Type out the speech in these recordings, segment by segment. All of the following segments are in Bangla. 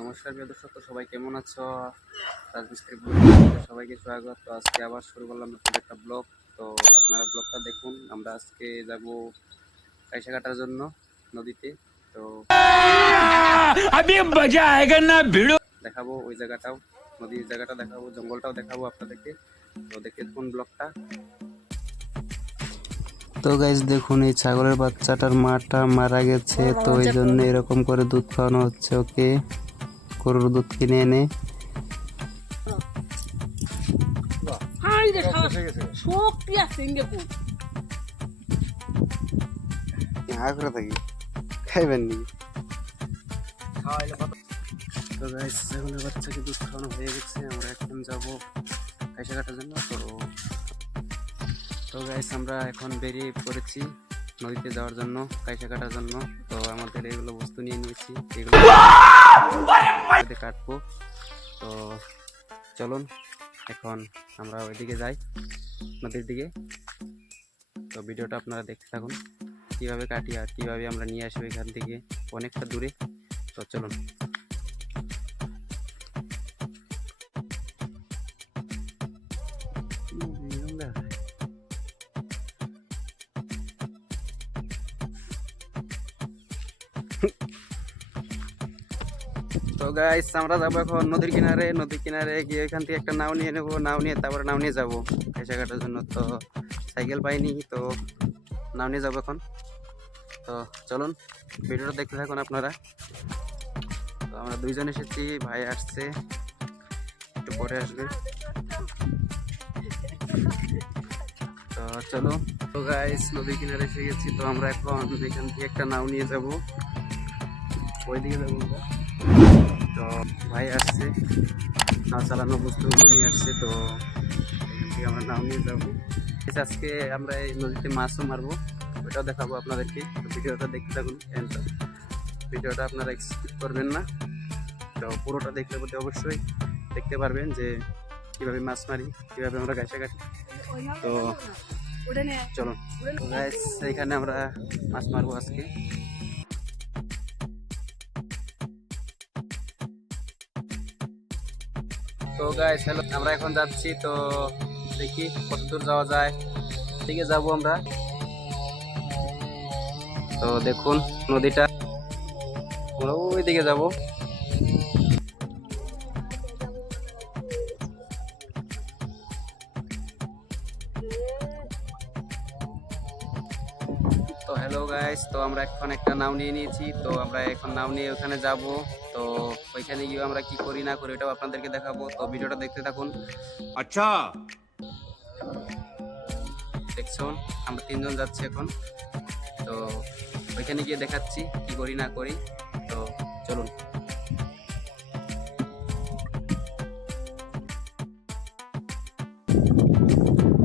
নমস্কার প্রিয় দর্শক, তো সবাই কেমন আছো? রাজমিস্ত্রি ব্লগে সবাইকে স্বাগত। তো আজকে আবার শুরু করলাম নতুন একটা ব্লগ। তো আপনারা ব্লগটা দেখুন। আমরা আজকে যাব কাইসা কাটার জন্য নদীতে। তো দেখাবো ওই জায়গাটাও, নদীর জায়গাটা দেখাবো, জঙ্গলটাও দেখাবো আপনাদেরকে। তো দেখতে থাকুন ব্লগটা। তো গাইস দেখুন, এই ছাগলের বাচ্চাটার মাটা মারা গেছে, তো এই জন্য এরকম করে দুধ খাওয়ানো হচ্ছে ওকে। গরুর দুধ কিনে এনে থাকি খাইবেন নি। তো গাইস ছাগলের বাচ্চাকে দুধ খাওয়ানো হয়ে গেছে, আমরা এখন যাবো কাইসা কাটার জন্য। তো গাইস আমরা এখন বেরিয়ে পড়েছি নদীতে যাওয়ার জন্য, কাইসা কাটার জন্য। তো আমাদের এগুলো বস্তু নিয়ে নিয়েছি, এগুলো কাটবো। তো চলুন এখন আমরা ওইদিকে যাই, নদীর দিকে। তো ভিডিওটা আপনারা দেখতে থাকুন, কিভাবে কাটি আর কিভাবে আমরা নিয়ে আসবো এখান থেকে অনেকটা দূরে। তো চলুন। তো গাইস আমরা যাবো এখন নদীর কিনারে। নদীর কিনারে গিয়ে এখান থেকে একটা নাও নিয়ে নেবো, নাও নিয়ে তারপরে নাও নিয়ে যাবো কাইসা কাটার জন্য। তো সাইকেল পাইনি, তো নাও নিয়ে যাবো এখন। তো চলুন ভিডিওটা দেখতে থাকুন আপনারা। তো আমরা দুইজন এসেছি, ভাই আসছে, একটু পরে আসবে। তো চলো। তো গাইস নদীর কিনারে এসে গেছি। তো আমরা এখন এখান থেকে একটা নাও নিয়ে যাব, ওইদিকে যাবো আমরা। তো ভাই আসছে, নাও চালানো বস্তুগুলো নিয়ে আসছে। তো এখান থেকে আমরা নাও নিয়ে যাবো। আজকে আমরা এই নদীতে মাছও মারবো, ওইটাও দেখাবো আপনাদেরকে। তো ভিডিওটা দেখতে থাকুন, ভিডিওটা আপনারা স্কিপ করবেন না। তো পুরোটা দেখতে বলতে অবশ্যই দেখতে পারবেন যে কীভাবে মাছ মারি, কীভাবে আমরা গাছে কাটি। তো চলুন গাইস, এখানে আমরা মাছ মারবো আজকে। তো গাইস হ্যালো, আমরা এখন যাচ্ছি। তো দেখি কত দূর যাওয়া যায়, দিকে যাবো আমরা। তো দেখুন নদীটা, আমরা ওই দিকে যাবো। তো হ্যালো গাইস, তো আমরা এখন একটা নাও নিয়ে নিয়েছি। তো আমরা এখন নাও নিয়ে ওখানে যাব। তো ওইখানে গিয়ে আমরা কি করি না করি এটাও আপনাদেরকে দেখাবো। তো ভিডিওটা দেখতে থাকুন। আচ্ছা দেখছুন আমরা তিনজন যাচ্ছি এখন। তো ওইখানে গিয়ে দেখাচ্ছি কি করি না করি। তো চলুন।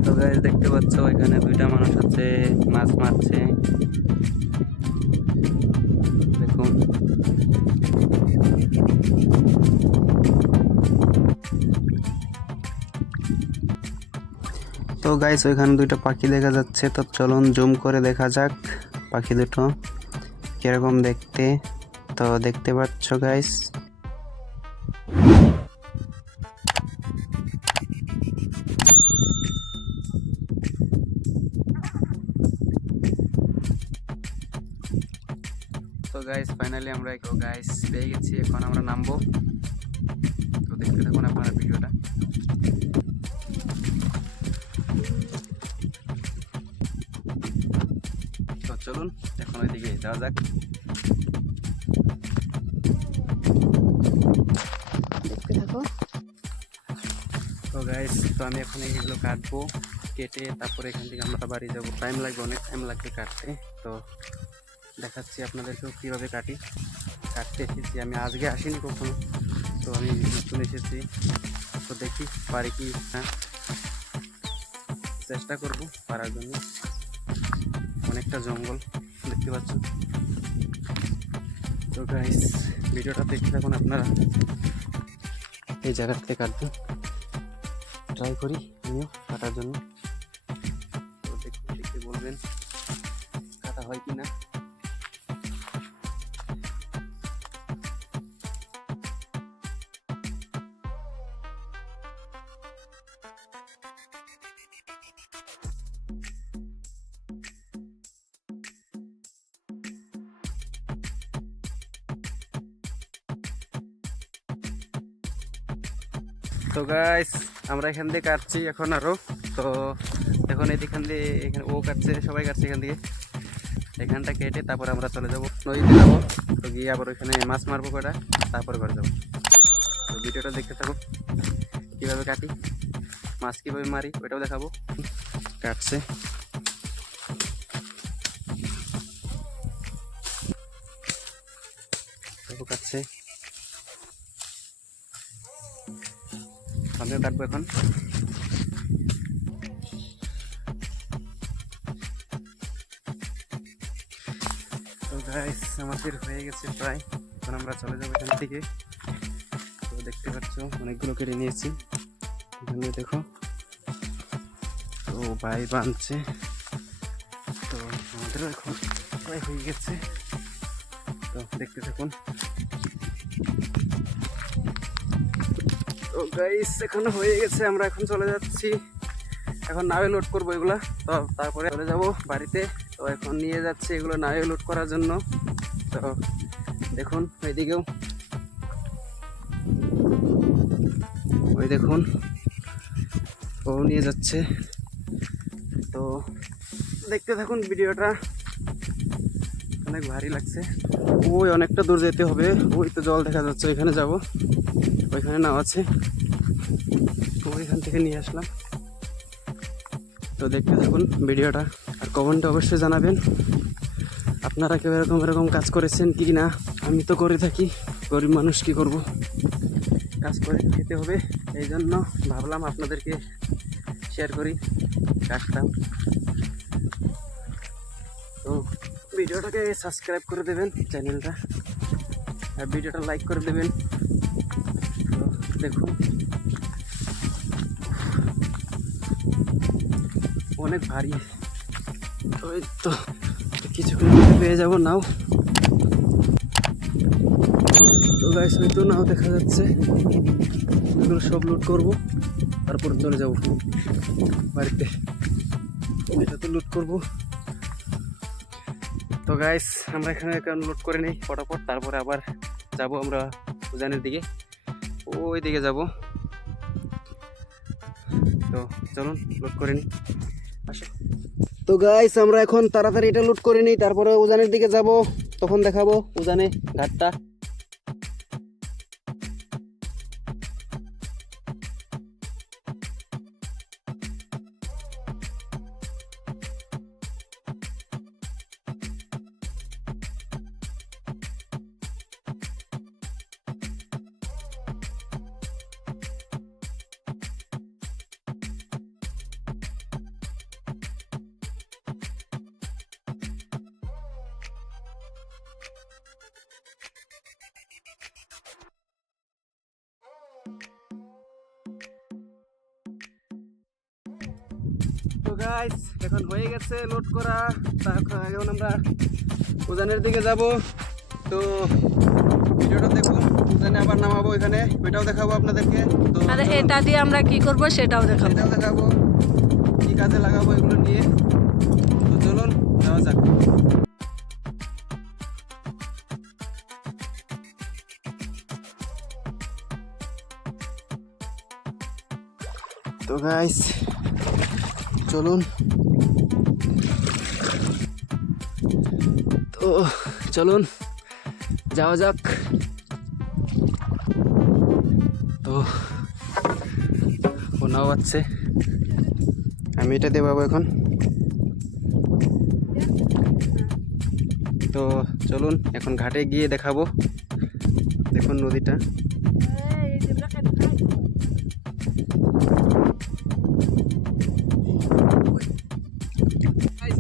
তো গাইস দেখতে পাচ্ছ এখানে দুইটা মানুষ আছে, মাছ মারছে, দেখুন। তো গাইস ওইখানে দুইটা পাখি দেখা যাচ্ছে। তো চলুন জুম করে দেখা যাক পাখি দুটো কিরকম দেখতে। তো দেখতে পাচ্ছ গাইস, তো গাইস ফাইনালি আমরা গাইস পেয়ে গেছি, এখন আমরা নামবো। তো দেখতে থাকুন আপনারা ভিডিওটা। তো চলুন এখন ওইদিকে যাওয়া যাক, দেখতে থাকো। তো গাইস তো আমি এখন এইগুলো কাটবো, কেটে তারপরে এখান থেকে আমরা বাড়ি যাবো। টাইম লাগবে, অনেক টাইম লাগবে কাটতে। তো দেখাচ্ছি আপনাদেরকেও কীভাবে কাটতে এসেছি। আমি আজকে আসিনি কখনো, তো আমি নতুন এসেছি। তো দেখি পারি কি না, চেষ্টা করবো পারার জন্য। অনেকটা জঙ্গল দেখতে পাচ্ছেন। তো গাইস ভিডিওটা দেখতে থাকুন আপনারা, এই জায়গাতে কাটবো, ট্রাই করি আমিও কাটার জন্য। তো দেখতে বলবেন কাটা হয় কি না। তো গাইস আমরা এখান থেকে কাটছি এখন আরো। তো এখন এখান দিয়ে এখানে ও কাটছে, সবাই কাটছে এখান থেকে। এখানটা কেটে তারপর আমরা চলে যাবো নদীতে যাবো। তো গিয়ে আবার ওইখানে মাছ মারবো কটা, তারপর ঘরে যাবো। তো ভিডিওটা দেখতে থাকো, কীভাবে কাটি, মাছ কীভাবে মারি ওইটাও দেখাবো। কাটছে কাটছে, আমিও কাটবো এখন। তো গাইস আমাদের হয়ে গেছে প্রায়, এখন আমরা চলে যাবো এখান থেকে। তো দেখতে পাচ্ছ অনেকগুলো কেটে নিয়েছি, এখানে দেখো। তো ভাই বাঁধছে, তো আমাদেরও এখন প্রায় হয়ে গেছে। তো দেখতে থাকুন। তো গাইস এখন হয়ে গেছে, আমরা এখন চলে যাচ্ছি। এখন নাওয়ে লোড করবো এগুলা, তো তারপরে চলে যাব বাড়িতে। তো এখন নিয়ে যাচ্ছি এগুলো নাওয়ে লোড করার জন্য। তো দেখুন ওইদিকেও, ওই দেখুন ও নিয়ে যাচ্ছে। তো দেখতে থাকুন ভিডিওটা, অনেক ভারী লাগছে। ওই অনেকটা দূর যেতে হবে, ওই তো জল দেখা যাচ্ছে, ওইখানে যাব। ওইখানে নাও আছে, ওইখান থেকে নিয়ে আসলাম। তো দেখতে থাকুন ভিডিওটা, আর কমেন্টে অবশ্যই জানাবেন আপনারা কেউ এরকম কাজ করেছেন কি না। আমি তো করে থাকি, গরিব মানুষ কি করব, কাজ করে খেতে হবে, এই জন্য ভাবলাম আপনাদেরকে শেয়ার করি কাজটা। তো ভিডিওটাকে সাবস্ক্রাইব করে দেবেন চ্যানেলটা, আর ভিডিওটা লাইক করে দেবেন। তো দেখুন অনেক ভারী, ওই তো কিছুক্ষণ পেয়ে যাব নাও। তো গাইস ওই তো নাও দেখা যাচ্ছে, এগুলো সব লুট করবো, তারপর চলে যাব বাড়িতে। এটা তো লুট করবো। তো গাইস আমরা এখানে লুট করে নিই ফটাফট, তারপরে আবার যাব আমরা উজানের দিকে, ওই দিকে যাব। তো চলুন লুট করে নিই, আসো। তো গাইস আমরা এখন তাড়াতাড়ি এটা লুট করে নিই, তারপরে উজানের দিকে যাব, তখন দেখাবো উজানে ঘাটটা। তো গাইস এখন হয়ে গেছে লোড করা, এখন আমরা উজানের দিকে যাব। তো ভিডিওটা দেখুন, উজানে আবার নামাবো এখানে, ওইটাও দেখাবো আপনাদেরকে। তো আর এটা দিয়ে আমরা কি করব সেটাও দেখাবো, কি কাজে লাগাবো এগুলো নিয়ে। তো চলুন যাওয়া যাক। তো গাইস চলুন, তো চলুন যাওয়া যাক। তো ওনাও আছে, আমি এটা দিয়ে পাবো এখন। তো চলুন এখন ঘাটে গিয়ে দেখাবো, দেখুন নদীটা।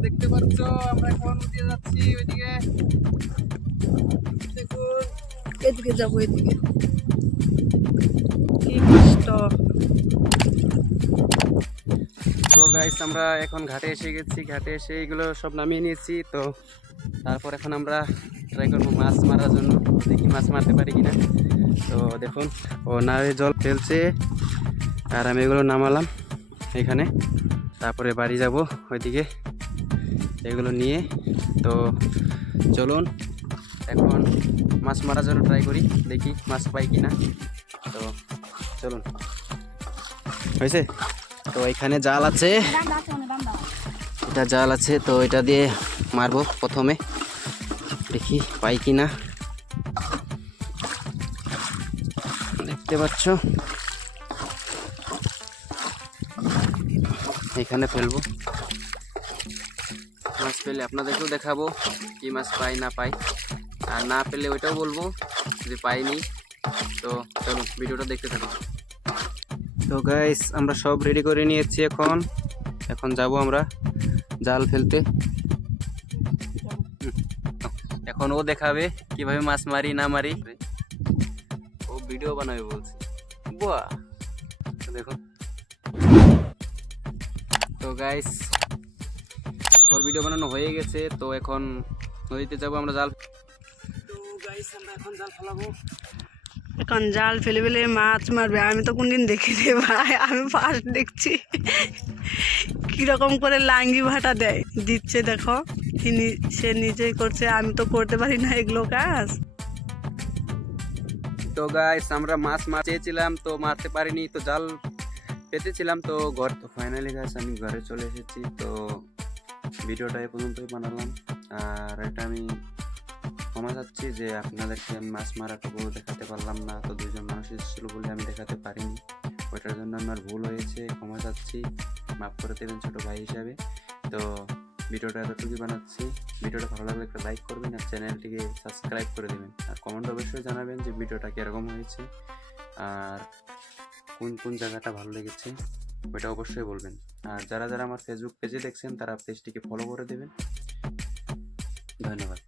দেখতে পাচ্ছ আমরা এখন নদীতে যাচ্ছি, ওইদিকে দেখুন, এদিকে যাবো, এদিকে কি কষ্ট। তো গাইস আমরা এখন ঘাটে এসে গেছি, ঘাটে এসে এগুলো সব নামিয়ে নিয়েছি। তো তারপর এখন আমরা ট্রাই করবো মাছ মারার জন্য, দেখি মাছ মারতে পারি কিনা। তো দেখুন ও নাওয়ে জল ফেলছে, আর আমি এগুলো নামালাম এখানে, তারপরে বাড়ি যাব ওইদিকে এগুলো নিয়ে। তো চলুন এখন মাছ মারার জন্য ট্রাই করি, দেখি মাছ পাই কিনা। তো চলুন। হয়েছে? তো এখানে জাল আছে, এটা জাল আছে, তো এটা দিয়ে মারবো প্রথমে, দেখি পাই কি না। দেখতে পাচ্ছ এখানে ফেলবো, মাছ পেলে আপনাদেরকেও দেখাবো কি মাছ পাই না পাই, আর না পেলে ওইটাও বলবো যে পাইনি। তো চলো ভিডিওটা দেখতে থাকো। তো গাইস আমরা সব রেডি করে নিয়েছি, এখন যাব আমরা জাল ফেলতে। এখন ও দেখাবে কিভাবে মাছ মারি না মারি, ও ভিডিও বানাবে বলছে। বাহ, দেখো। তো গাইস ওর ভিডিও বানানো হয়ে গেছে, তো এখন নদীতে যাব আমরা জাল। তো গাইস আমরা এখন জাল ফেলাবো। এখন জাল ফেলে ফেলে মাছ মারবে, আমি তো কোনদিন দেখিনি ভাই, আমি ফার্স্ট দেখছি কিরকম করে লাঙ্গি ভাটা দেয় দিচ্ছে। দেখো সে নিজেই করছে, আমি তো করতে পারি না এগুলো কাজ। তো গাইস আমরা মাছ চেয়েছিলাম তো মারতে পারিনি, তো জাল পেতেছিলাম তো ঘর। তো ফাইনালি গাইস আমি ঘরে চলে এসেছি, তো ভিডিওটা এ পর্যন্তই বানালাম। আর এটা আমি ক্ষমা চাচ্ছি যে আপনাদেরকে আমি মাছ মারাটুকু দেখাতে পারলাম না, তো দুজন মানুষ এসেছিল বলে আমি দেখাতে পারিনি, ওইটার জন্য আমার ভুল হয়েছে, ক্ষমা চাচ্ছি, মাফ করে দেবেন ছোট ভাই হিসাবে। তো ভিডিওটা এতটুকুই বানাচ্ছি, ভিডিওটা ভালো লাগলে একটা লাইক করবেন আর চ্যানেলটিকে সাবস্ক্রাইব করে দেবেন, আর কমেন্ট অবশ্যই জানাবেন যে ভিডিওটা কীরকম হয়েছে আর কোন কোন জায়গাটা ভালো লেগেছে ওইটা অবশ্যই বলবেন। আর যারা যারা আমার ফেসবুক পেজে দেখছেন তারা পেজটিকে ফলো করে দেবেন। ধন্যবাদ।